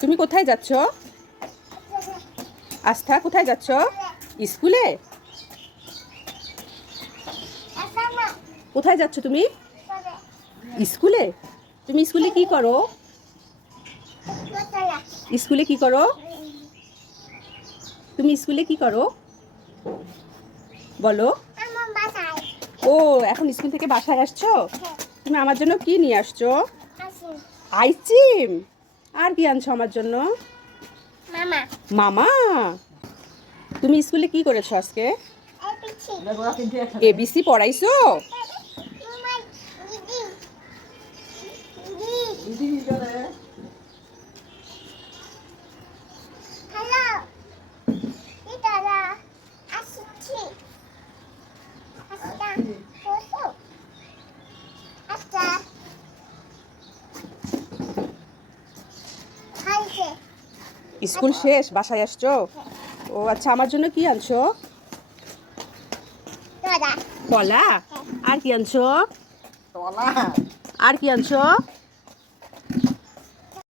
তুমি কোথায় যাচ্ছ? আস্থা কোথায় যাচ্ছ? স্কুলে? কোথায় যাচ্ছ তুমি? স্কুলে? তুমি স্কুলে কি করো? স্কুলে কি করো? তুমি স্কুলে কি করো বলো? ও, এখন স্কুল থেকে বাসায় আসছো? তুমি আমার জন্য কি নিয়ে আসছো? আইসক্রিম। আর কি আনছো আমার জন্য? মামা। মামা, তুমি স্কুলে কি করেছো আজকে? এবিসি পড়াইছো? স্কুল শেষ, বাসায় আসছো? ও আচ্ছা, আমার জন্য কি আনছো? কলা। আর কি আনছো? আর কি আনছো?